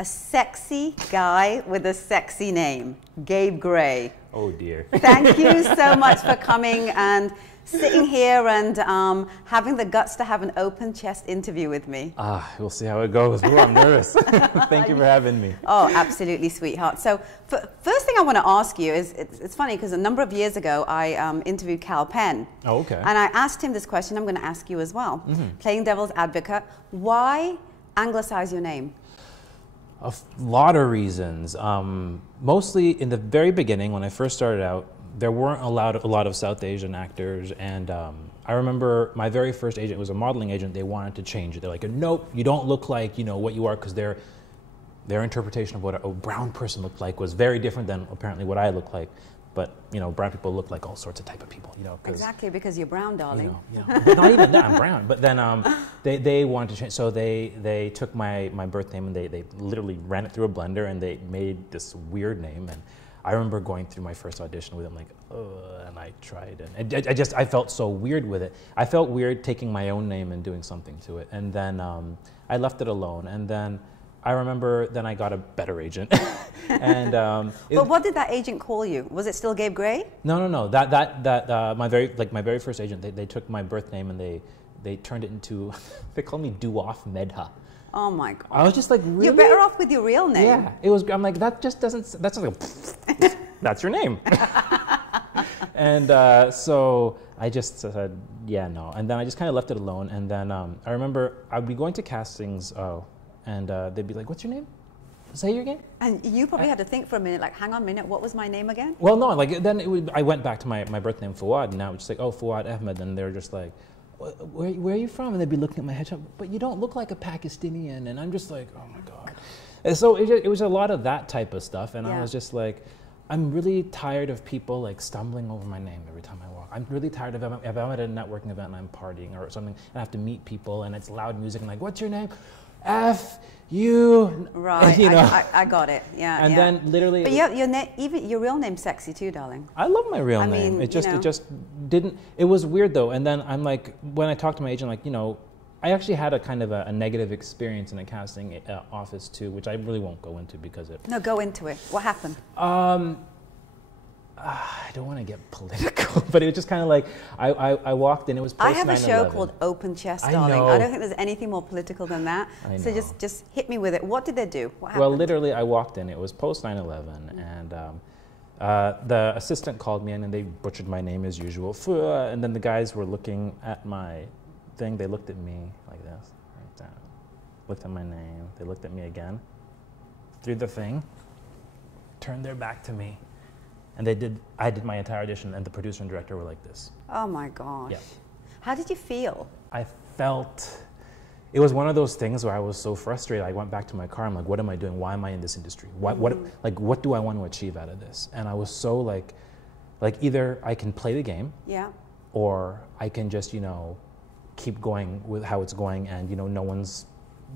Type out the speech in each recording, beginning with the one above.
a sexy guy with a sexy name, Gabe Grey. Oh dear. Thank you so much for coming and sitting here and having the guts to have an open chest interview with me. We'll see how it goes. Ooh, I'm nervous. Thank you for having me. Oh, absolutely, sweetheart. So first thing I want to ask you is, it's funny because a number of years ago I interviewed Cal Penn. Oh, okay. And I asked him this question, I'm going to ask you as well. Playing devil's advocate, why anglicize your name? A lot of reasons. Mostly in the very beginning, when I first started out, there weren't allowed a lot of South Asian actors, and I remember my very first agent was a modeling agent. They wanted to change it. They're like, nope, you don't look like what you are, because their interpretation of what a brown person looked like was very different than apparently what I look like. But brown people look like all sorts of type of people, Exactly, because you're brown, darling. But not even that, I'm brown. But then they wanted to change, so they took my birth name and they literally ran it through a blender and they made this weird name. And I remember going through my first audition with them, like, and I tried, and I felt so weird with it. I felt weird taking my own name and doing something to it. And then I left it alone. And then I remember then I got a better agent. And but what did that agent call you? Was it still Gabe Grey? No. That my very first agent, they took my birth name and they turned it into they called me Duoff Medha. Oh my God. I was just like, really? You're better off with your real name. Yeah, it was. I'm like, that just doesn't. That's like, that's your name. And so I just said, yeah, no. And then I just kind of left it alone. And then I remember I'd be going to castings, and they'd be like, "What's your name? Say your name." And you probably had to think for a minute, like, hang on a minute, what was my name again? Well, no, like then I went back to my birth name, Fouad, and now it's just like, oh, Fouad Ahmed, and they're just like, where are you from? And they'd be looking at my headshot, but you don't look like a Pakistani, and I'm just like, oh my God. And so it was a lot of that type of stuff, and I was just like, I'm really tired of people like stumbling over my name every time I walk. I'm really tired of if I'm at a networking event and I'm partying or something, and I have to meet people, and it's loud music, and like, what's your name? F you. Right, I got it. Yeah. And then literally, but even your real name's sexy too, darling. I love my real name. It just didn't. It was weird though. And then I'm like, when I talked to my agent, like, I actually had a kind of a negative experience in a casting office too, which I really won't go into because it. No, go into it. What happened? I don't want to get political, but it was just kind of like, I walked in, it was post 9/11. I have a show called Open Chest, darling. I don't think there's anything more political than that. So just hit me with it. What did they do? What happened? Well, literally, I walked in, it was post 9/11, and the assistant called me in, and they butchered my name as usual. And then the guys were looking at my thing. They looked at me like this, right down. Looked at my name. They looked at me again, through the thing, turned their back to me. And I did my entire audition, and the producer and director were like this. Oh my gosh. Yeah. How did you feel? I felt, it was one of those things where I was so frustrated. I went back to my car. I'm like, what am I doing? Why am I in this industry? What do I want to achieve out of this? And I was so like either I can play the game, or I can just, keep going with how it's going, and no one's,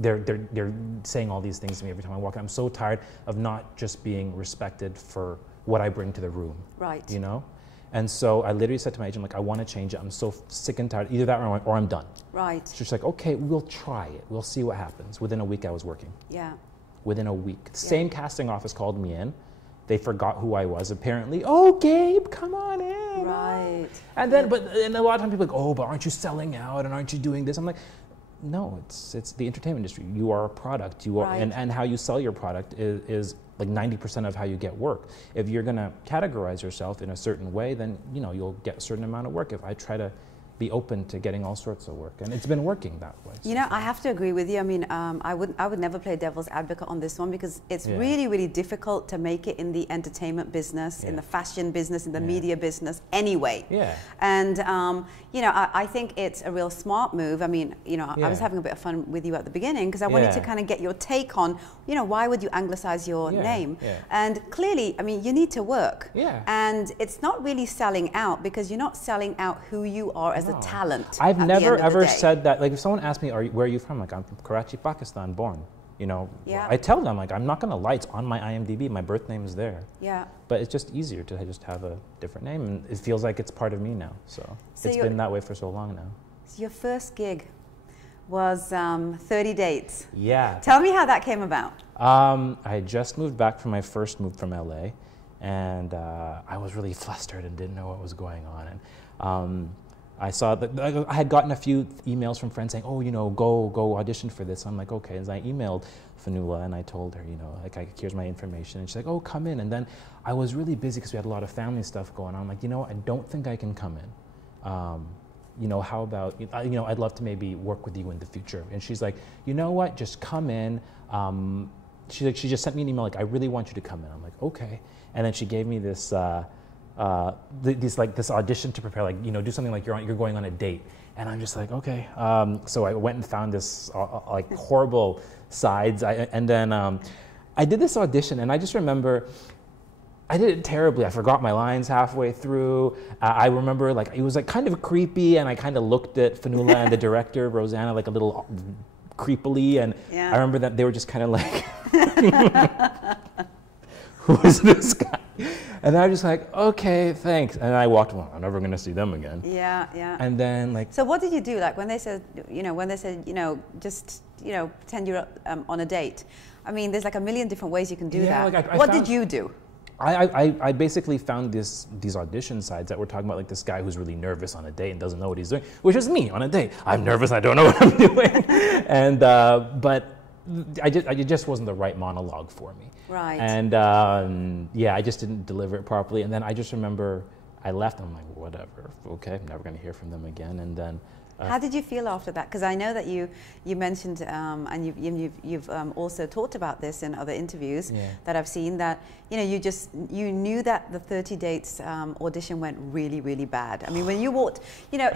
they're saying all these things to me every time I walk in. I'm so tired of not just being respected for what I bring to the room. Right. And so I literally said to my agent, like, I want to change it. I'm so sick and tired. Either that or I'm done. Right. She's like, okay, we'll try it. We'll see what happens. Within a week, I was working. Yeah. Within a week. Same casting office called me in. They forgot who I was, apparently. Oh, Gabe, come on in. Right. And then, and a lot of times people are like, oh, but aren't you selling out and aren't you doing this? I'm like, no, it's the entertainment industry. You are a product. You are, and how you sell your product is like 90% of how you get work. If you're going to categorize yourself in a certain way, then you'll get a certain amount of work. If I try to be open to getting all sorts of work, and it's been working that way. I have to agree with you. I mean, I would never play devil's advocate on this one, because it's really, really difficult to make it in the entertainment business, in the fashion business, in the media business anyway. Yeah. And I think it's a real smart move. I mean, I was having a bit of fun with you at the beginning, because I wanted to kind of get your take on, why would you anglicize your name? Yeah. And clearly, I mean, you need to work. Yeah. And it's not really selling out, because you're not selling out who you are as a talent. I've never ever said that. Like, if someone asks me, where are you from? Like, I'm from Karachi, Pakistan, born. I tell them, like, I'm not going to lie. It's on my IMDb. My birth name is there. Yeah. But it's just easier to just have a different name, and it feels like it's part of me now. So it's been that way for so long now. So your first gig, was 30 Dates. Yeah. Tell me how that came about. I had just moved back from my first move from LA, and I was really flustered and didn't know what was going on. And I saw that I had gotten a few emails from friends saying, "Oh, you know, go audition for this." I'm like, "Okay." And I emailed Fenulla and I told her, you know, like, here's my information. And she's like, "Oh, come in." And then I was really busy because we had a lot of family stuff going on. I'm like, you know, I don't think I can come in. You know, how about, you know, I'd love to maybe work with you in the future. And she's like, you know what, just come in. She just sent me an email like, I really want you to come in. I'm like, okay. And then she gave me this, this audition to prepare, like, you know, do something like you're going on a date. And I'm just like, okay. So I went and found this like horrible sides. And then I did this audition, and I just remember I did it terribly. I forgot my lines halfway through. I remember like it was like kind of creepy, and I kind of looked at Fenulla and the director, Rosanna, like a little creepily, and I remember that they were just kind of like, who is this guy? And I was just like, okay, thanks. And I walked away. I'm never going to see them again. Yeah, yeah. And then like. So what did you do? Like when they said, you know, just, you know, pretend you're on a date. I mean, there's like a million different ways you can do that. Like what did you do? I basically found these audition sites that were talking about like this guy who's really nervous on a date and doesn't know what he's doing, which is me on a date. I'm nervous, I don't know what I'm doing. And, but it just wasn't the right monologue for me. Right. And yeah, I just didn't deliver it properly. And then I just remember I left and I'm like, whatever, okay, I'm never gonna hear from them again. And then how did you feel after that? Because I know that you mentioned, and you've also talked about this in other interviews that I've seen, that, you know, you knew that the 30 Dates audition went really, really bad. I mean, when you walked, you know,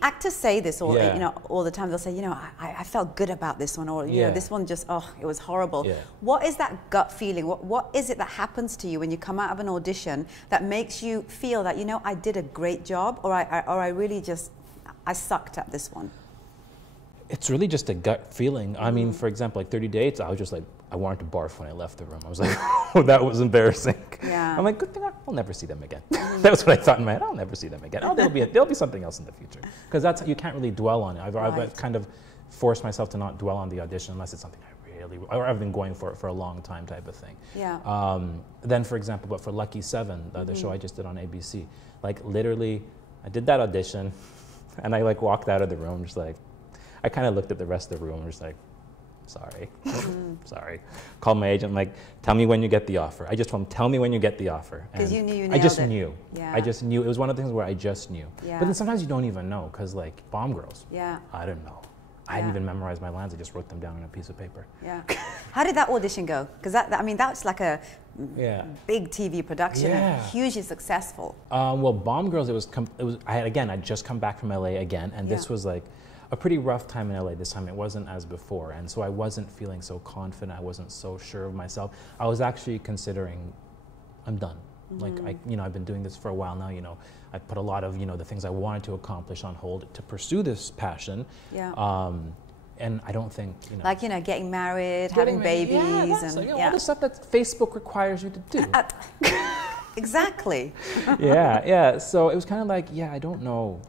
actors say this all, you know, all the time. They'll say, you know, I felt good about this one, or, you know, this one just, oh, it was horrible. Yeah. What is that gut feeling? What is it that happens to you when you come out of an audition that makes you feel that, you know, I did a great job, or I really just, I sucked at this one? It's really just a gut feeling. I mean, for example, like 30 Dates, I was just like, I wanted to barf when I left the room. I was like, oh, that was embarrassing. Yeah. I'm like, good thing I'll never see them again. That was what I thought in my head. I'll never see them again. Oh, there'll be something else in the future. Because that's, you can't really dwell on it. I've kind of forced myself to not dwell on the audition unless it's something or I've been going for a long time type of thing. Yeah. Then, for example, but for Lucky 7, the show I just did on ABC, like literally, I did that audition, and I like walked out of the room just like, I kind of looked at the rest of the room and just like, sorry, sorry. Called my agent, like, tell me when you get the offer. I just told him, tell me when you get the offer. Because you knew you nailed it. I just it. knew. Yeah. I just knew. It was one of the things where I just knew. Yeah. But then sometimes you don't even know, because like Bomb Girls, I don't know. I hadn't even memorized my lines. I just wrote them down on a piece of paper. Yeah. How did that audition go? Because I mean, that's like a big TV production, and hugely successful. Well, Bomb Girls, I'd just come back from LA again, and this was like a pretty rough time in LA this time. It wasn't as before, and so I wasn't feeling so confident. I wasn't so sure of myself. I was actually considering, I'm done. Like, I've been doing this for a while now, you know. I put a lot of, the things I wanted to accomplish on hold to pursue this passion. Yeah. And I don't think, Like, getting married, having babies. And all the stuff that Facebook requires you to do. Exactly. Yeah. So it was kind of like, I don't know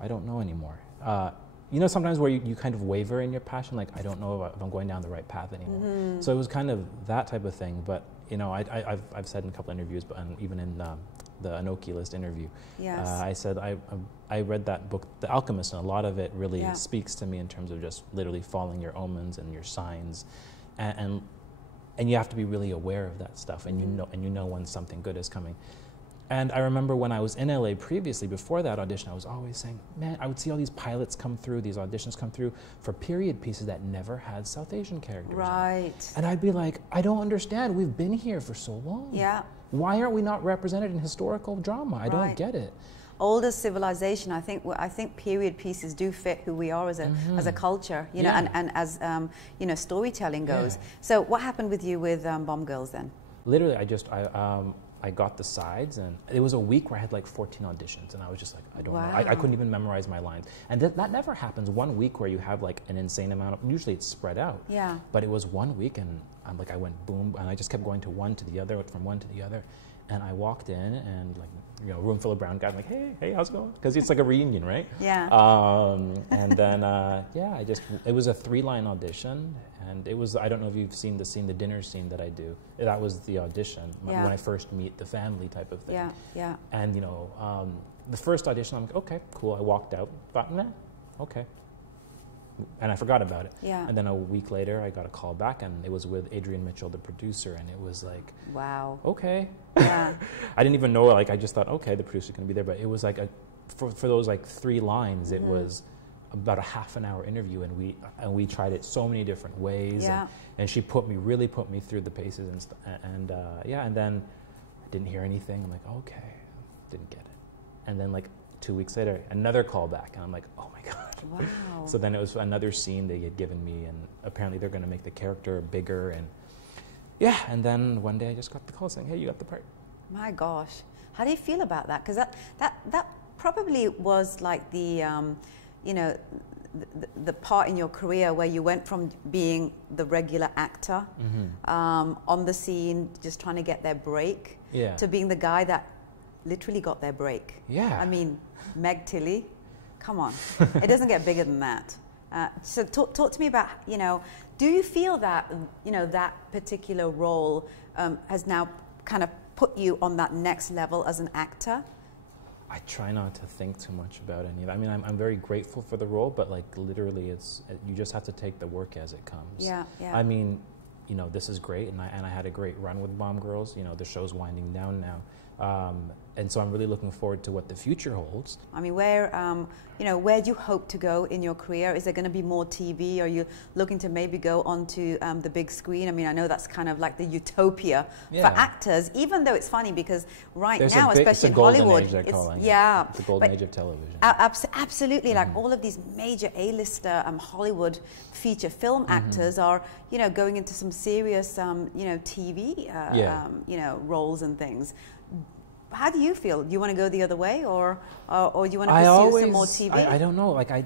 anymore. Sometimes where you kind of waver in your passion, like, I don't know if I'm going down the right path anymore. So it was kind of that type of thing. But, I've said in a couple of interviews, but even in the ANOKHI list interview, I said I read that book, The Alchemist, and a lot of it really speaks to me in terms of just literally following your omens and your signs, and you have to be really aware of that stuff, and you know when something good is coming. And I remember when I was in LA previously, before that audition, I was always saying, man, I would see all these pilots come through, these auditions come through for period pieces that never had South Asian characters. Right. And I'd be like, I don't understand. We've been here for so long. Yeah. Why aren't we not represented in historical drama? I don't get it. Older civilization, I think period pieces do fit who we are as a culture, and as storytelling goes. So what happened with you with Bomb Girls then? Literally, I got the sides, and it was a week where I had like 14 auditions, and I was just like, I don't know. I couldn't even memorize my lines. And that never happens. One week where you have like an insane amount of, usually it's spread out. Yeah. But it was one week, and I went boom, and I just kept going to one to the other, from one to the other. And I walked in, and like, you know, room full of brown guys, I'm like, hey, how's it going? Because it's like a reunion, right? Yeah. And then, yeah, it was a 3-line audition, and it was, I don't know if you've seen the dinner scene that I do. That was the audition, when I first meet the family type of thing. Yeah, yeah. And, you know, the first audition, I'm like, okay, cool. I walked out, thought, nah, okay. And I forgot about it. Yeah. And then a week later, I got a call back, and it was with Adrian Mitchell, the producer, and it was like, wow. Okay. Yeah. I didn't even know, like, I just thought, okay, the producer's going to be there. But it was like, for those like 3 lines, it was about a half-an-hour interview, and we tried it so many different ways. Yeah. And she really put me through the paces, and yeah, and then I didn't hear anything. I'm like, okay, didn't get it. And then like 2 weeks later, another call back, and I'm like, oh my God. Wow. So then it was another scene they had given me, and apparently they're going to make the character bigger, and yeah, and then one day I just got the call saying, hey, you got the part. My gosh. How do you feel about that? Because that probably was like the, you know, the part in your career where you went from being the regular actor on the scene, just trying to get their break, to being the guy that literally got their break. Yeah. I mean, Meg Tilly, come on. It doesn't get bigger than that. So talk to me about, you know, do you feel that, you know, that particular role has now kind of put you on that next level as an actor? I try not to think too much about any of that. I mean, I'm very grateful for the role, but like literally you just have to take the work as it comes. Yeah, yeah. I mean, you know, this is great, and I had a great run with Bomb Girls. You know, the show's winding down now. And so I'm really looking forward to what the future holds. I mean, you know, where do you hope to go in your career? Is there going to be more TV? Are you looking to maybe go onto the big screen? I mean, I know that's kind of like the utopia for actors, even though it's funny because now, especially in Hollywood, it's the golden age of television. Absolutely, like all of these major A-lister Hollywood feature film actors are, you know, going into some serious, you know, TV, you know, roles and things. How do you feel? Do you want to go the other way, or do you want to pursue some more TV? I don't know. Like I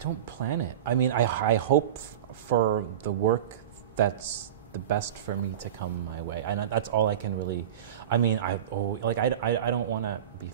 don't plan it. I mean, I hope for the work that's the best for me to come my way, and that's all I can really. I mean, I don't want to be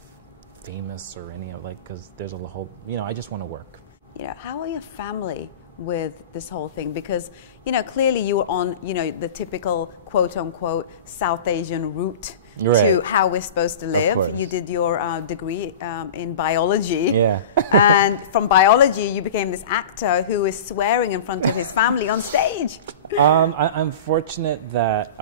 famous or any of because there's a whole. You know, I just want to work. You know, how are your family with this whole thing? Because, you know, clearly you were on, you know, the typical quote unquote South Asian route to how we're supposed to live. You did your degree in biology. Yeah. And from biology, you became this actor who is swearing in front of his family on stage. I'm fortunate that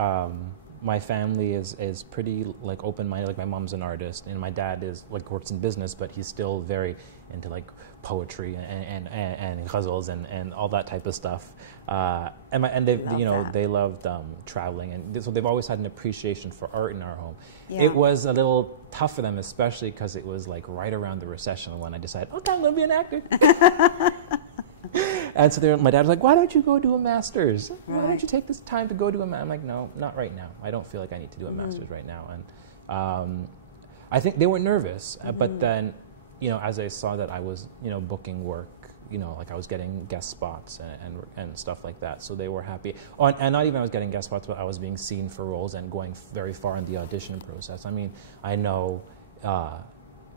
my family is pretty like open-minded. Like my mom's an artist, and my dad is like works in business, but he's still very into like poetry and ghazals and all that type of stuff. And they they loved traveling, and so they've always had an appreciation for art in our home. Yeah. It was a little tough for them, especially because it was like right around the recession when I decided, okay, I'm going to be an actor. And so my dad was like, why don't you go do a master's? Why don't you take this time to go do a master's? I'm like, no, not right now. I don't feel like I need to do a master's right now. And I think they were nervous, but then, you know, as I saw that I was, you know, booking work, you know, like I was getting guest spots and stuff like that, so they were happy. Oh, and not even I was getting guest spots, but I was being seen for roles and going very far in the audition process. I mean, I know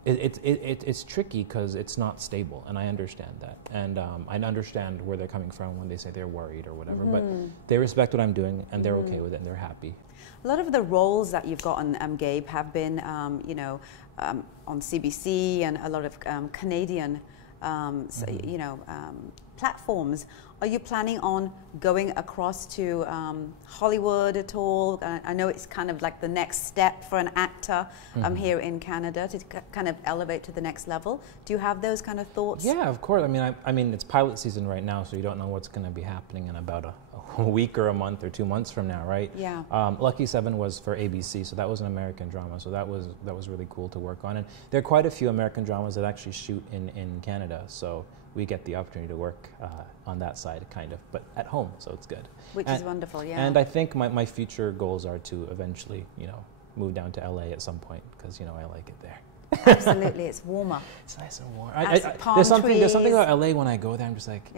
it's tricky because it's not stable, and I understand that, and I understand where they're coming from when they say they're worried or whatever. But they respect what I'm doing, and they're okay with it, and they're happy. A lot of the roles that you've gotten, Gabe, have been, you know, on CBC and a lot of Canadian, you know, platforms. Are you planning on going across to Hollywood at all? I know it's kind of like the next step for an actor here in Canada to kind of elevate to the next level. Do you have those kind of thoughts? Yeah, of course. I mean, it's pilot season right now, so you don't know what's going to be happening in about a week or a month or 2 months from now, right? Yeah. Lucky 7 was for ABC, so that was an American drama, so that was really cool to work on. And there are quite a few American dramas that actually shoot in Canada, so we get the opportunity to work on that side, kind of, but at home, so it's good. Which is wonderful, yeah. And I think my future goals are to eventually, you know, move down to LA at some point, because, you know, I like it there. Absolutely, it's warmer. It's nice and warm. There's something about LA when I go there, I'm just like,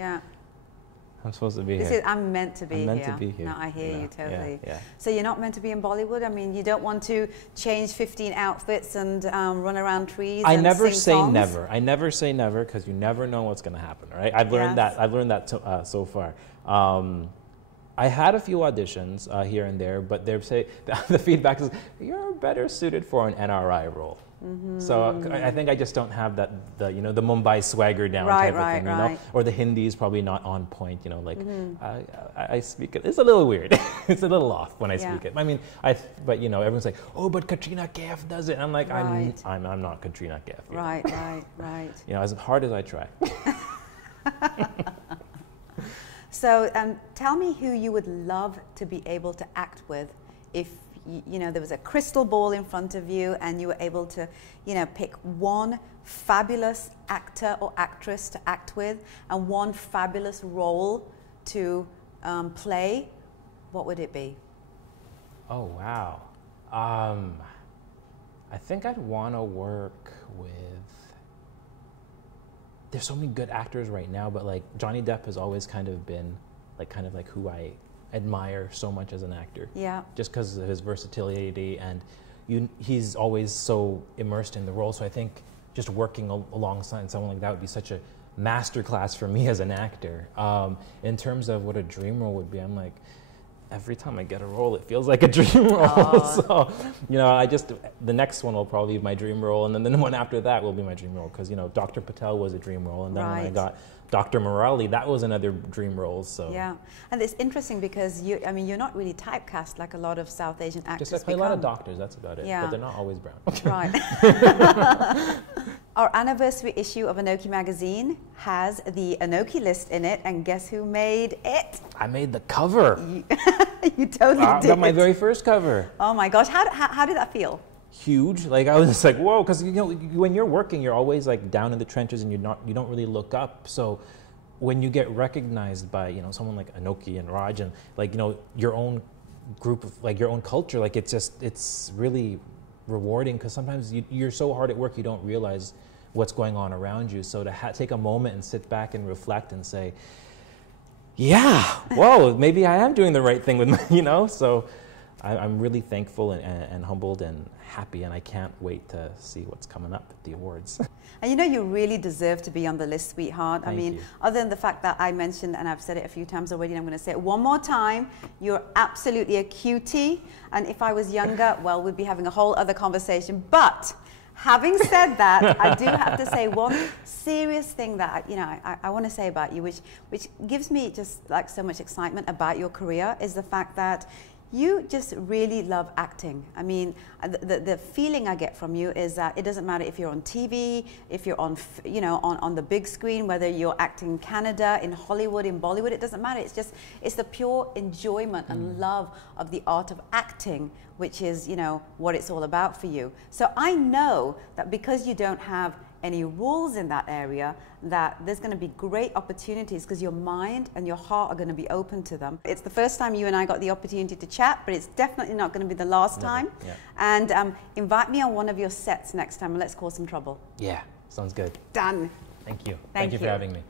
I'm supposed to be here. I'm meant to be here. I'm meant to be here. No, I hear you totally. Yeah. So you're not meant to be in Bollywood? I mean, you don't want to change 15 outfits and run around trees I and never sing say songs? never. I never say never because you never know what's going to happen, right? I've learned that. I've learned that so far. I had a few auditions here and there, but they say the feedback is you're better suited for an NRI role. Mm-hmm. So I think I just don't have the Mumbai swagger down type of thing, you know, or the Hindi is probably not on point, you know, like I speak it. It's a little weird. It's a little off when I speak it. I mean, but you know, everyone's like, oh, but Katrina Kaif does it. I'm like, I'm not Katrina Kaif. Right. You know, as hard as I try. So tell me who you would love to be able to act with if you know there was a crystal ball in front of you and you were able to, you know, pick one fabulous actor or actress to act with and one fabulous role to play. What would it be? Oh wow, I think I'd want to work with. There's so many good actors right now, but like Johnny Depp has always kind of been like who I admire so much as an actor. Yeah. Just because of his versatility and he's always so immersed in the role. So I think just working alongside someone like that would be such a masterclass for me as an actor. In terms of what a dream role would be, I'm like, every time I get a role, it feels like a dream role. So, you know, the next one will probably be my dream role, and then the one after that will be my dream role, because, you know, Dr. Patel was a dream role, and then when I got Dr. Murali, that was another dream role. So yeah, and it's interesting because you're not really typecast like a lot of South Asian actors. Just I play a lot of doctors, that's about it. Yeah. But they're not always brown. Right. Our anniversary issue of ANOKHI magazine has the ANOKHI list in it, and guess who made it? I made the cover. You totally did. I got my very first cover. Oh my gosh, how did that feel? Huge. Like I was just like, whoa, because you know when you're working, you're always like down in the trenches, and you don't really look up. So when you get recognized by, you know, someone like ANOKHI and Raj and, like, you know, your own group of, like, your own culture, like it's really rewarding, because sometimes you're so hard at work you don't realize what's going on around you. So to take a moment and sit back and reflect and say, yeah, whoa, maybe I am doing the right thing with my, you know. So I'm really thankful and humbled and happy, and I can't wait to see what's coming up at the awards. And you know, you really deserve to be on the list, sweetheart. Thank you. Other than the fact that I mentioned, and I've said it a few times already, and I'm going to say it one more time, you're absolutely a cutie. And if I was younger, well, we'd be having a whole other conversation. But having said that, I do have to say one serious thing that I want to say about you, which gives me just like so much excitement about your career, is the fact that you just really love acting. I mean, the feeling I get from you is that it doesn't matter if you're on TV, if you're on, you know, on the big screen, whether you're acting in Canada, in Hollywood, in Bollywood, it doesn't matter. It's the pure enjoyment and love of the art of acting, which is, you know, what it's all about for you. So I know that because you don't have any rules in that area, that there's going to be great opportunities, because your mind and your heart are going to be open to them. It's the first time you and I got the opportunity to chat, but it's definitely not going to be the last time. Yeah. And invite me on one of your sets next time, and let's cause some trouble. Yeah, sounds good. Done. Thank you. Thank you for having me.